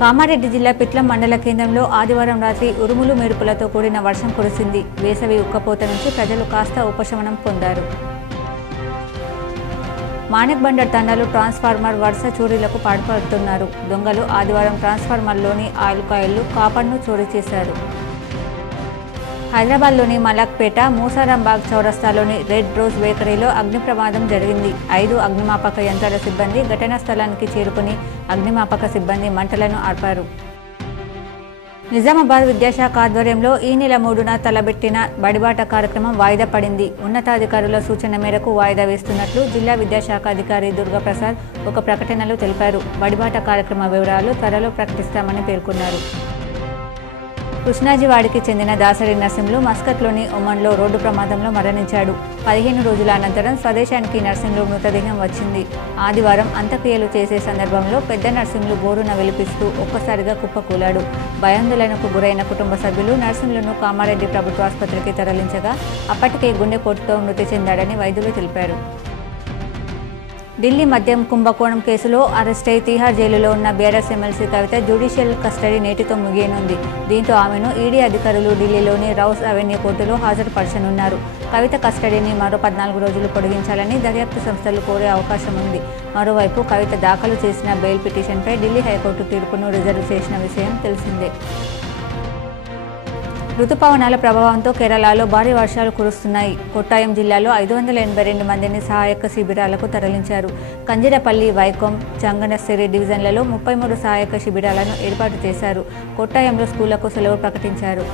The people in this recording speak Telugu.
కామారెడ్డి జిల్లా పిట్లం మండల కేంద్రంలో ఆదివారం రాత్రి ఉరుములు మెరుపులతో కూడిన వర్షం కురిసింది. వేసవి ఉక్కపోత నుంచి ప్రజలు కాస్త ఉపశమనం పొందారు. మాణిక్ బండర్ తండాలు ట్రాన్స్ఫార్మర్ వరుస చోరీలకు పాల్పడుతున్నారు. దొంగలు ఆదివారం ట్రాన్స్ఫార్మర్లోని ఆయిల్ కాయిల్లు కాపర్ను చోరీ చేశారు. హైదరాబాద్లోని మలక్పేట మూసారాంబాగ్ చౌరస్తాలోని రెడ్ రోజ్ బేకరీలో అగ్ని ప్రమాదం జరిగింది. 5 అగ్నిమాపక యంత్రాల సిబ్బంది ఘటనా స్థలానికి చేరుకుని అగ్నిమాపక సిబ్బంది మంటలను ఆర్పారు. నిజామాబాద్ విద్యాశాఖ ఆధ్వర్యంలో ఈ నెల 3న తలబెట్టిన బడిబాట కార్యక్రమం వాయిదా పడింది. ఉన్నతాధికారుల సూచన మేరకు వాయిదా వేస్తున్నట్లు జిల్లా విద్యాశాఖ అధికారి దుర్గాప్రసాద్ ఒక ప్రకటనలో తెలిపారు. బడిబాట కార్యక్రమ వివరాలు త్వరలో ప్రకటిస్తామని పేర్కొన్నారు. కృష్ణాజివాడికి చెందిన దాసరి నర్సింహులు మస్కట్లోని ఒమన్లో రోడ్డు ప్రమాదంలో మరణించాడు. 15 రోజుల అనంతరం స్వదేశానికి నర్సింహులు మృతదేహం వచ్చింది. ఆదివారం అంత్యక్రియలు చేసే సందర్భంలో పెద్ద నర్సింహులు బోరున విలిపిస్తూ ఒక్కసారిగా కుప్పకూలాడు. భయాందోళనకు గురైన కుటుంబ సభ్యులు నర్సింహులను కామారెడ్డి ప్రభుత్వ ఆసుపత్రికి తరలించగా అప్పటికే గుండెపోటుతో మృతి చెందాడని వైద్యులు తెలిపారు. ఢిల్లీ మద్యం కుంభకోణం కేసులో అరెస్టై తిహార్ జైలులో ఉన్న బీఆర్ఎస్ ఎమ్మెల్సీ కవిత జ్యుడిషియల్ కస్టడీ నేటితో ముగియనుంది. దీంతో ఆమెను ఈడీ అధికారులు ఢిల్లీలోని రౌస్ అవెన్యూ కోర్టులో హాజరుపరచనున్నారు. కవిత కస్టడీని మరో 14 రోజులు పొడిగించాలని దర్యాప్తు సంస్థలు కోరే అవకాశం ఉంది. మరోవైపు కవిత దాఖలు చేసిన బెయిల్ పిటిషన్పై ఢిల్లీ హైకోర్టు తీర్పును రిజర్వ్ చేసిన విషయం తెలిసిందే. రుతుపవనాల ప్రభావంతో కేరళలో భారీ వర్షాలు కురుస్తున్నాయి. కొట్టాయం జిల్లాలో 582 మందిని సహాయక శిబిరాలకు తరలించారు. కంజిరపల్లి, వైకోం, చంగనసిరి డివిజన్లలో 33 సహాయక శిబిరాలను ఏర్పాటు చేశారు. కొట్టాయంలో స్కూళ్లకు సెలవు ప్రకటించారు.